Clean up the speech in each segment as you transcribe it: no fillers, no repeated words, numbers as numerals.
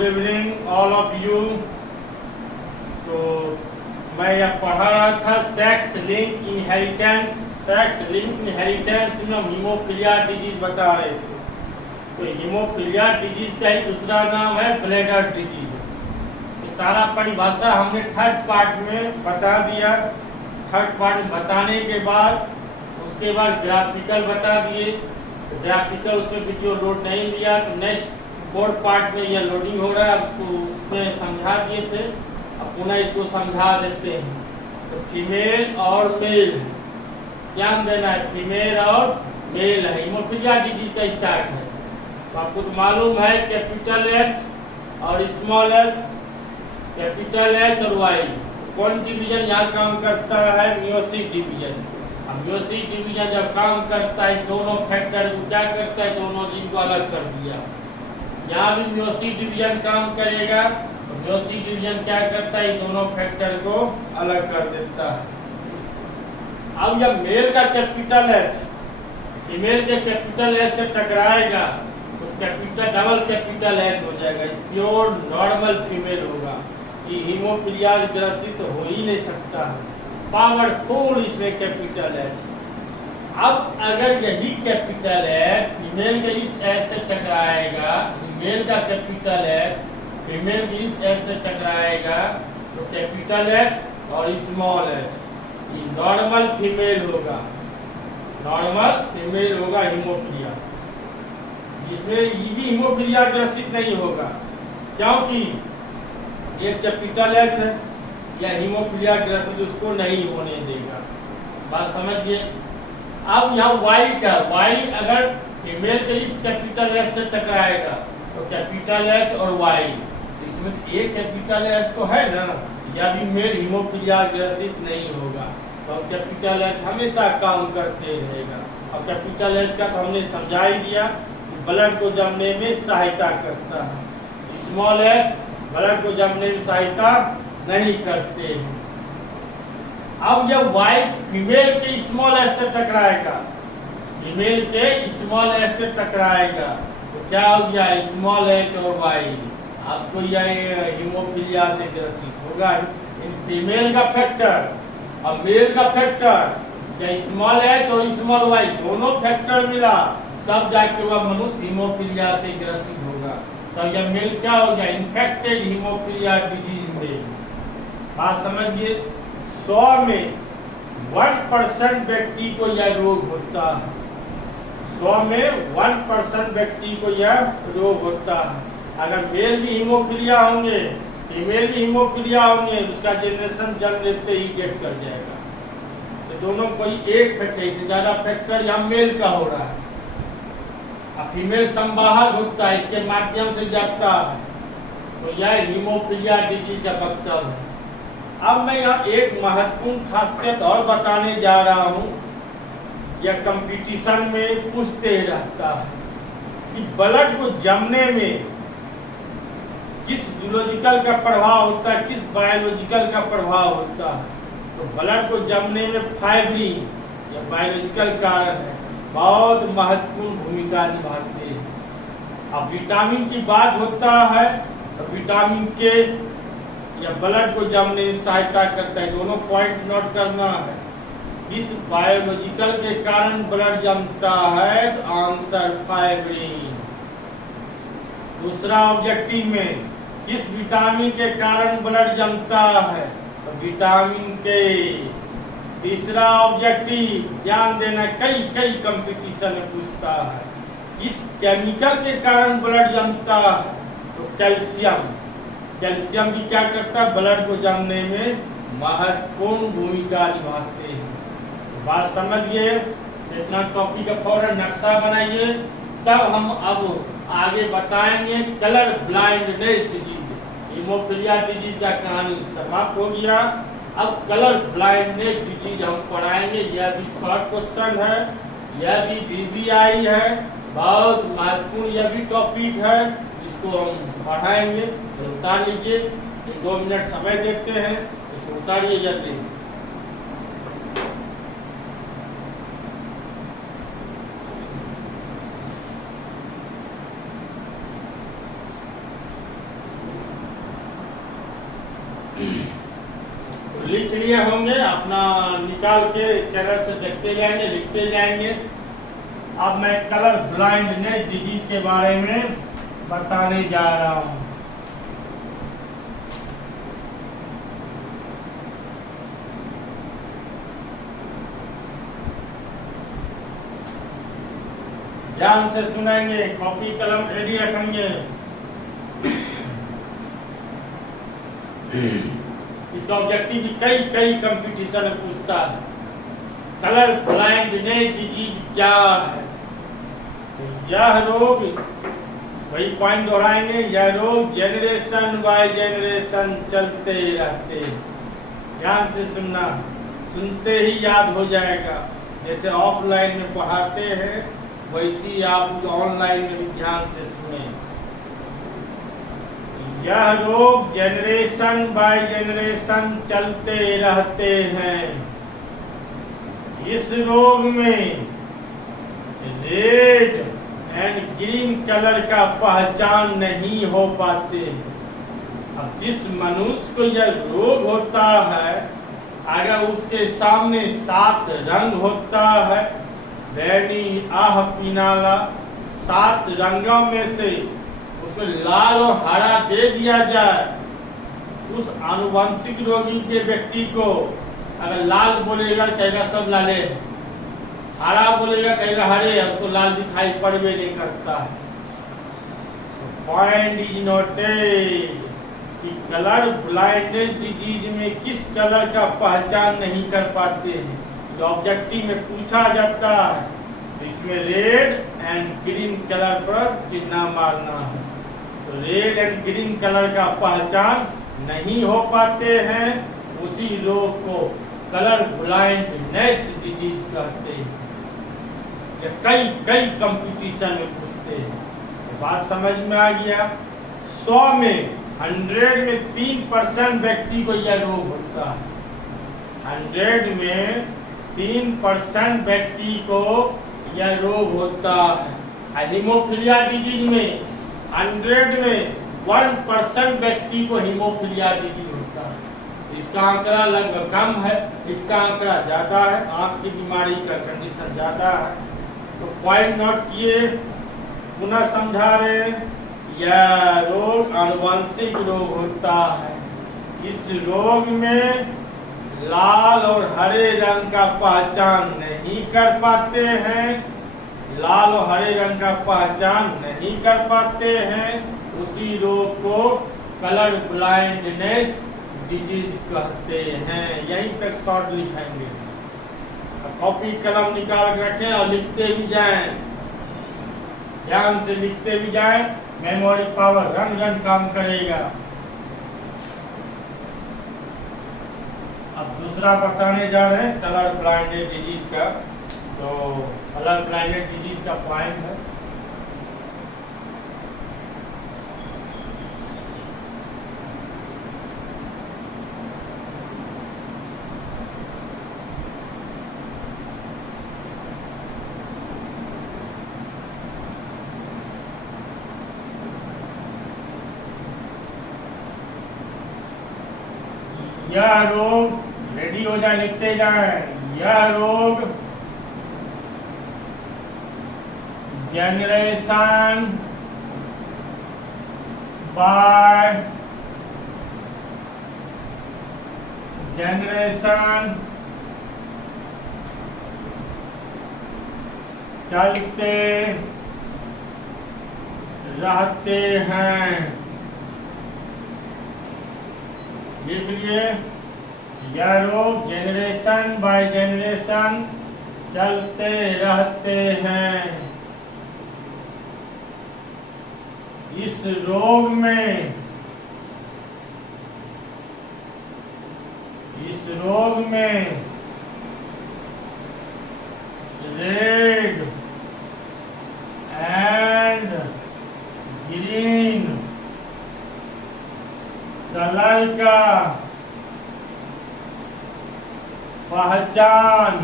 Good evening all of you. तो मैं यह पढ़ा रहा था सेक्स लिंक इनहेरिटेंस में हीमोफीलिया डिजीज बता रहे थे। तो हीमोफीलिया डिजीज का ही दूसरा नाम है ब्लैडर डिजीज। तो सारा परिभाषा हमने थर्ड पार्ट में बता दिया। थर्ड पार्ट में बताने के बाद उसके बाद ग्राफिकल बता दिए। तो ग्राफिकल उसमें वीडियो लोड नहीं दिया, तो नेक्स्ट फोर्थ पार्ट में यह लोडिंग हो रहा है। उसको उसमें समझा दिए थे, अब पुनः इसको समझा देते हैं। तो फीमेल और मेल ध्यान देना है, फीमेल और मेल है। हीमोफीलिया डिजीज का चार्ट है। तो आपको तो मालूम है कैपिटल एच और स्मॉल एच, कैपिटल एच और वाई। कौन डिवीजन यहाँ काम करता है? Meiosis division. अब मियोसिस डिवीजन जब काम करता है, दोनों फैक्टर को क्या करता है? दोनों जीन को अलग कर दिया। यहाँ भी मियोसिस डिवीजन काम करेगा। तो मियोसिस डिवीजन क्या करता है? दोनों फैक्टर को अलग कर देता है। अब जब मेल का कैपिटल एच फीमेल के कैपिटल एच से टकराएगा तो कैपिटल डबल कैपिटल एच हो जाएगा, प्योर नॉर्मल फीमेल होगा। ये हीमोफीलिया ग्रसित तो हो ही नहीं सकता, पावरफुल इसमें कैपिटल एच। अब अगर यही कैपिटल एच फीमेल के इस एच से टकराएगा, मेल का कैपिटल एच फीमेल के इस एच से टकराएगा तो कैपिटल एच और स्मॉल एच ये नॉर्मल फीमेल होगा। नॉर्मल फीमेल होगा हीमोफीलिया, जिसमें ये भी हीमोफीलिया ग्रसित नहीं होगा, क्योंकि एक कैपिटल एच है या हीमोफीलिया ग्रसित उसको नहीं होने देगा। बात समझिए। अब यहाँ वाई का, वाई अगर फीमेल के इस कैपिटल एच से टकराएगा तो कैपिटल एच और वाई, इसमें एक कैपिटल एच तो है ना, या भी मेल हीमोफीलिया ग्रसित नहीं होगा। तो कैपिटल एच हमेशा काम करते रहेगा। और कैपिटल एच का तो हमने समझा ही दिया, ब्लड को जमने में सहायता करता है। स्मॉल एच ब्लड को जमने में सहायता नहीं करते हैं। अब जब वाई फीमेल के स्मॉल एच से टकराएगा, फीमेल के स्मॉल एच से टकराएगा तो क्या हो गया? स्मॉल एच और वाई। आपको यह हीमोफीलिया से ग्रसित होगा। इन फीमेल का फैक्टर और मेल का फैक्टर, या स्मॉल एच और स्मॉल वाई दोनों फैक्टर मिला तब जाके वह मनुष्य हीमोफीलिया से ग्रसित होगा। तो यह मेल क्या हो गया? इन्फेक्टेड हीमोफीलिया डिजीज में। बात समझिए। 100 में 1% व्यक्ति को यह रोग होता है। 100 में 1% व्यक्ति को यह रोग होता है। अगर मेल भी हीमोफीलिया होंगे, फीमेल भी हीमोफीलिया होंगे, उसका जनरेशन जन्म लेते ही डेथ कर जाएगा। तो दोनों कोई एक फैक्टर, इससे ज्यादा फैक्टर यहाँ मेल का हो रहा है। अब फीमेल संवाहक होता है, इसके माध्यम से जाता है। तो यह हीमोफीलिया डिजीज का वक्तव्य है। अब मैं यहाँ एक महत्वपूर्ण खासियत और बताने जा रहा हूँ। यह कंपटीशन में पूछते रहता है कि ब्लड को जमने में किस जूलॉजिकल का प्रभाव होता है, किस बायोलॉजिकल का प्रभाव होता है। तो ब्लड को जमने में फाइब्रिन या बायोलॉजिकल कारण है, बहुत महत्वपूर्ण भूमिका निभाते हैं। अब विटामिन की बात होता है तो विटामिन के या ब्लड को जमने में सहायता करता है। दोनों पॉइंट नोट करना है। इस बायोलॉजिकल के कारण ब्लड जमता है तो आंसर फाइब्रिन। दूसरा ऑब्जेक्टिव में किस विटामिन के कारण ब्लड जमता है तो विटामिन के। तीसरा ऑब्जेक्टिव ध्यान देना, कई कंपटीशन में पूछता है किस केमिकल के कारण ब्लड जमता है तो कैल्शियम। कैल्शियम भी क्या करता है? ब्लड को जमने में महत्वपूर्ण भूमिका निभाते हैं। बात समझिए। इतना टॉपिक का फौरन नक्शा बनाइए, तब हम अब आगे बताएंगे colour blindness disease. Haemophilia disease का कहानी समाप्त हो गया। अब कलर ब्लाइंडनेस डिजीज हम पढ़ाएंगे। यह भी शॉर्ट क्वेश्चन है, यह भी VBI है, बहुत महत्वपूर्ण यह भी टॉपिक है। इसको हम पढ़ाएंगे। तो उतार लीजिए, 2 मिनट समय देते हैं, इसको उतारिए जल्दी। लिख लिए होंगे, अपना निकाल के चैनल से देखते जाएंगे, लिखते जाएंगे। अब मैं कलर ब्लाइंडनेस डिजीज के बारे में बताने जा रहा हूँ। ध्यान से सुनेंगे, कॉपी कलम रेडी रखेंगे। इसका ऑब्जेक्टिव भी कई कंपटीशन में पूछता है। कलर ब्लाइंडनेस डिजीज क्या है? यह रोग, वही पॉइंट दोहराएंगे, यह रोग जनरेशन बाय जनरेशन चलते रहते हैं। ध्यान से सुनना, सुनते ही याद हो जाएगा। जैसे ऑफलाइन में पढ़ाते हैं वैसी आप ऑनलाइन में भी ध्यान से सुने। यह रोग जनरेशन बाय जनरेशन चलते रहते हैं। इस रोग में रेड एंड ग्रीन कलर का पहचान नहीं हो पाते। अब जिस मनुष्य को यह रोग होता है, अगर उसके सामने 7 रंग होता है, बैनी आह पीनाला, 7 रंगों में से उसमें लाल और हरा दे दिया जाए, उस आनुवंशिक रोगी के व्यक्ति को अगर लाल बोलेगा कहेगा सब लाले, हरा बोलेगा कहेगा हरे, उसको लाल दिखाई पड़वे नहीं करता है। पॉइंट इज नोटेड कि कलर ब्लाइंडनेस डिजीज में किस कलर का पहचान नहीं कर पाते हैं। जो ऑब्जेक्टिव में पूछा जाता है तो इसमें रेड एंड ग्रीन कलर पर चिन्ह मारना है। तो रेड एंड ग्रीन कलर का पहचान नहीं हो पाते हैं, उसी रोग को कलर ब्लाइंडनेस डिजीज कहते हैं। ये कई कंपटीशन में पूछते हैं। तो बात समझ में आ गया। 100 में 3% व्यक्ति को यह रोग होता है। 100 में 3% व्यक्ति को यह रोग होता है। हीमोफीलिया डिजीज में 100 में 1% व्यक्ति को हीमोफीलिया डिजीज होता है। इसका आंकड़ा लगभग कम है, इसका आंकड़ा ज्यादा है। आंख की बीमारी का कंडीशन ज्यादा है। तो पॉइंट नोट किए, पुनः समझा रहे, यह रोग आनुवंशिक रोग होता है। इस रोग में लाल और हरे रंग का पहचान नहीं कर पाते हैं। लाल और हरे रंग का पहचान नहीं कर पाते हैं, उसी रोग को कलर ब्लाइंडनेस डिजीज कहते हैं। यहीं तक शॉर्ट लिखेंगे। कॉपी कलम निकाल के रखें और लिखते भी जाएं, ध्यान से लिखते भी जाएं। मेमोरी पावर रन काम करेगा। अब दूसरा बताने जा रहे हैं कलर ब्लाइंडनेस डिजीज का। तो कलर ब्लाइंडनेस डिजीज का पॉइंट है, यह रोग, रेडी हो जाए, लिखते जाए, यह रोग जनरेशन बाय जनरेशन चलते रहते हैं। लिख लिए, यह रोग जनरेशन बाय जनरेशन चलते रहते हैं। इस रोग में रेड एंड ग्रीन कलर का पहचान,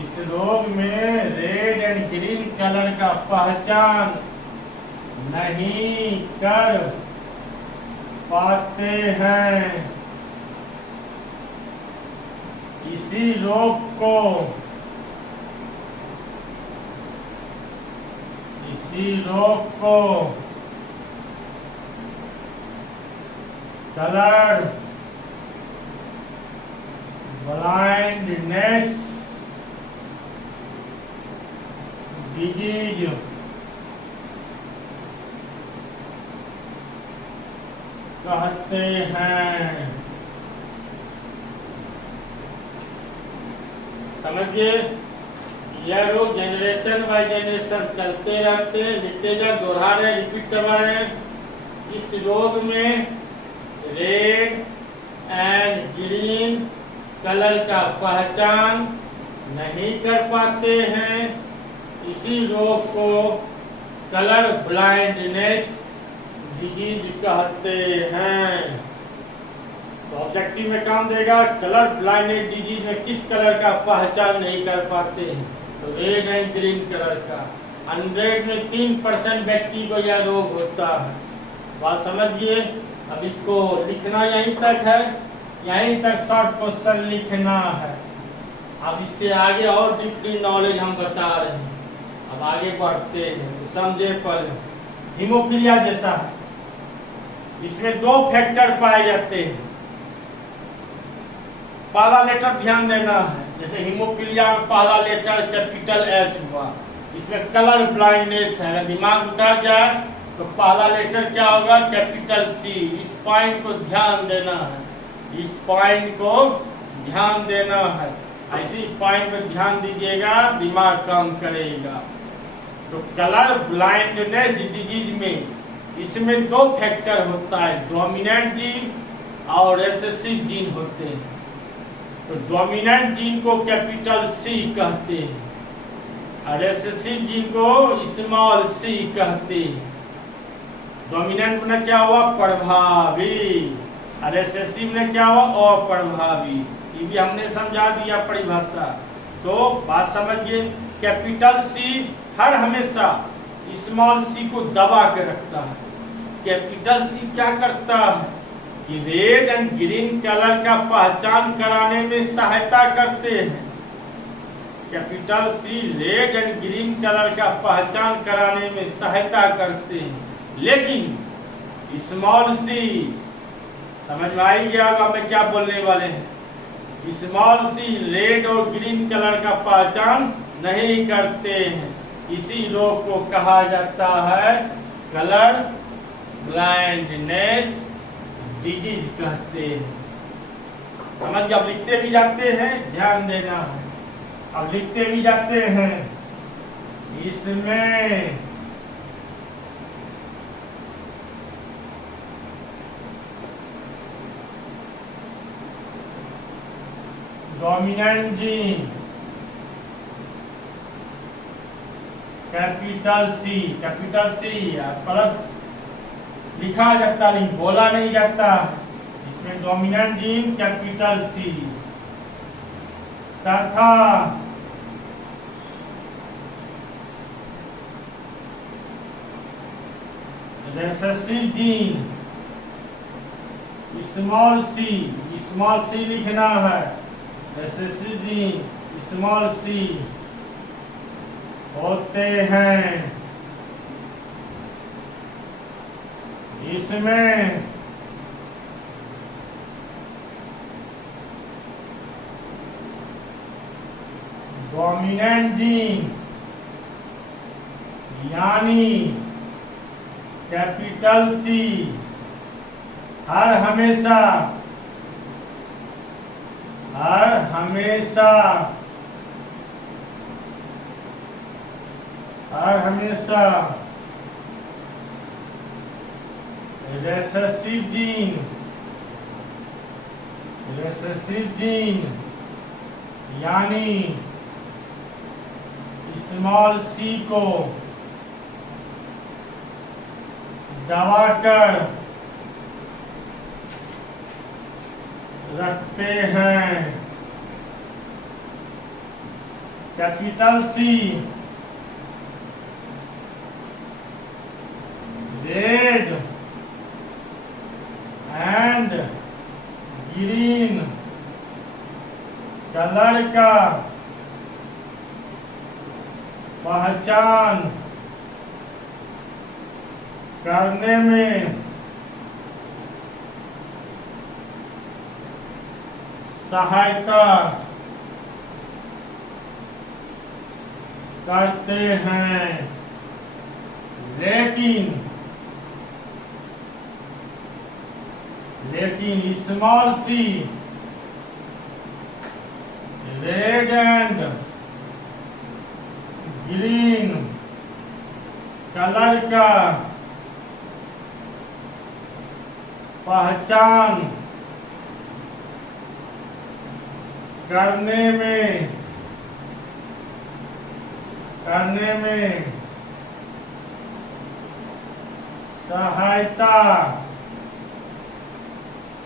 इस रोग में रेड एंड ग्रीन कलर का पहचान नहीं कर पाते हैं। इसी रोग को कलर ब्लाइंडनेस डिजीज कहते हैं। समझिए, यह रोग जनरेशन बाय जनरेशन चलते रहते हैं, लिटरेचर दोहरा रहे, रिपीट करवा रहे हैं। इस रोग में रेड एंड ग्रीन कलर का पहचान नहीं कर पाते हैं। इसी रोग को कलर ब्लाइंडनेस डिजीज कहते हैं। तो ऑब्जेक्टिव में काम देगा, कलर ब्लाइंडनेस डिजीज में किस कलर का पहचान नहीं कर पाते हैं, तो रेड एंड ग्रीन कलर का। 100 में 3% व्यक्ति को यह रोग होता है। बात समझिए। अब इसको लिखना यहीं तक है, यहीं तक शॉर्ट क्वेश्चन लिखना है। अब इससे आगे और डीपली नॉलेज हम बता रहे हैं। अब आगे बढ़ते हैं तो समझे। पर हीमोफीलिया जैसा है, इसमें 2 फैक्टर पाए जाते हैं। पहला लेटर ध्यान देना है, जैसे हीमोफीलिया में पहला लेटर कैपिटल एच हुआ, इसमें कलर ब्लाइंडनेस है। दिमाग उतर जाए तो पहला लेटर क्या होगा, कैपिटल सी। इस पॉइंट को ध्यान देना है, इस पॉइंट को ध्यान देना है। ऐसी पॉइंट पे ध्यान दीजिएगा, दिमाग काम करेगा। तो कलर ब्लाइंडनेस डिजीज में इसमें 2 फैक्टर होता है, डोमिनेंट जीन और रिसेसिव जीन होते हैं। तो डोमिनेंट जीन को कैपिटल सी कहते हैं और रिसेसिव जीन को स्मॉल सी कहते हैं। डोमिनेंट में क्या हुआ, प्रभावी, और रिसेसिव में क्या हुआ, अप्रभावी। ये भी हमने समझा दिया परिभाषा। तो बात समझिए, कैपिटल सी हर हमेशा स्मॉल सी को दबा के रखता है। कैपिटल सी क्या करता है कि रेड एंड ग्रीन कलर का पहचान कराने में सहायता करते हैं। Capital C red and green colour का पहचान कराने में सहायता करते हैं, लेकिन स्मॉल सी, समझ में आई गया होगा मैं क्या बोलने वाले हैं। स्मॉल सी रेड और ग्रीन कलर का पहचान नहीं करते हैं। इसी रोग को कहा जाता है कलर ब्लाइंडनेस डिजीज कहते हैं। समझ गए। अब लिखते भी जाते हैं, ध्यान देना है। अब लिखते भी जाते हैं, इसमें dominant gene capital C plus लिखा जाता नहीं, बोला नहीं जाता। इसमें डोमिनेंट जीन कैपिटल सी तथा रिसेसिव जीन स्मॉल सी लिखना है। रिसेसिव जीन स्मॉल सी होते हैं। इसमें डोमिनेंट जीन यानी कैपिटल सी हर हमेशा रिसेसिव जीन यानी स्मॉल सी को दबाकर रखते हैं। कैपिटल सी रेड कलर का पहचान करने में सहायता करते हैं, लेकिन small C red and green colour का पहचान करने में सहायता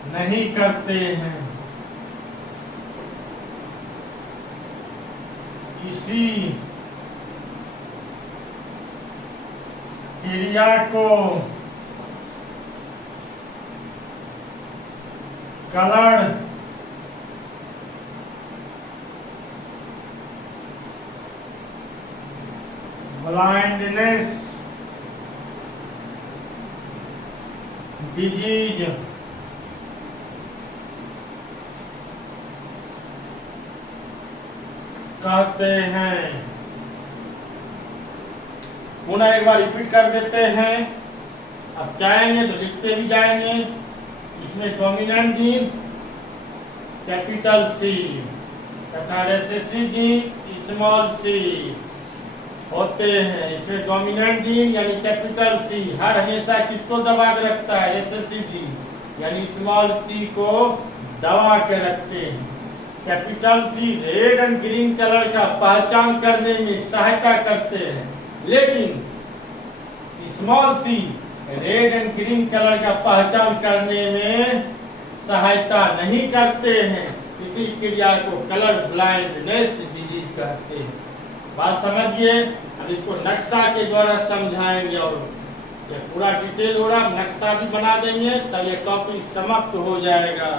नहीं करते हैं। इसी क्रिया को कलर ब्लाइंडनेस डिजीज कहते हैं। पुनः एक बार रिपीट कर देते हैं। अब चाहेंगे तो लिखते भी जाएंगे। इसमें डोमिनेंट जीन कैपिटल सी तथा रिसेसिव जीन स्मॉल सी होते हैं। इसमें डोमिनेंट जीन यानी कैपिटल सी हर हमेशा किसको दबा के रखता है? रिसेसिव जीन यानी स्मॉल सी को दबा के रखते हैं। Capital C red and green colour का पहचान करने में सहायता करते हैं, लेकिन small C red and green colour का पहचान करने में सहायता नहीं करते हैं। इसी क्रिया को कलर ब्लाइंडनेस डिजीज कहते हैं। बात समझिए। अब इसको नक्शा के द्वारा समझाएंगे और ये पूरा डिटेल हो रहा, नक्शा भी बना देंगे, तब ये टॉपिक समाप्त हो जाएगा।